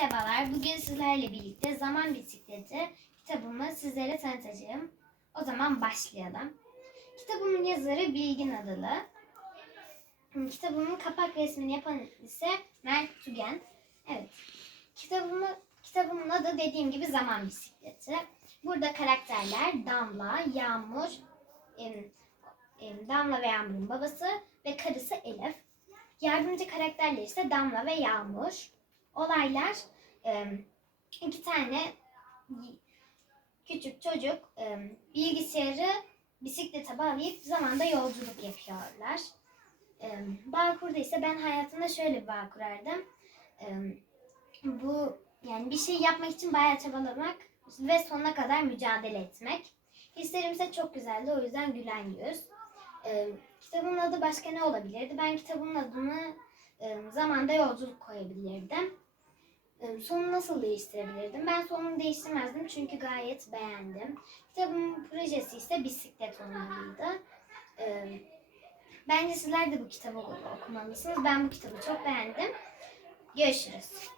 Merhabalar, bugün sizlerle birlikte Zaman Bisikleti kitabımı sizlere tanıtacağım. O zaman başlayalım. Kitabımın yazarı Bilgin Adalı. Kitabımın kapak resmini yapan ise Mert Tügen. Evet, kitabımı, kitabımın adı dediğim gibi Zaman Bisikleti. Burada karakterler Damla, Yağmur, Damla ve Yağmur'un babası ve karısı Elif. Yardımcı karakterler ise Damla ve Yağmur. Olaylar iki tane küçük çocuk bilgisayarı bisiklete bağlayıp zamanda yolculuk yapıyorlar. Bağkur'da ise ben hayatımda şöyle bir bağ kurardım. Bu yani bir şey yapmak için bayağı çabalamak ve sonuna kadar mücadele etmek. Hislerim ise çok güzeldi o yüzden gülen yüz. Kitabın adı başka ne olabilirdi? Ben kitabın adını zamanda yolculuk koyabilirdim. E, Sonu nasıl değiştirebilirdim? Ben sonunu değiştirmezdim çünkü gayet beğendim. Kitabımın projesi ise bisiklet olmalıydı. E, Bence sizler de bu kitabı okumalısınız. Ben bu kitabı çok beğendim. Görüşürüz.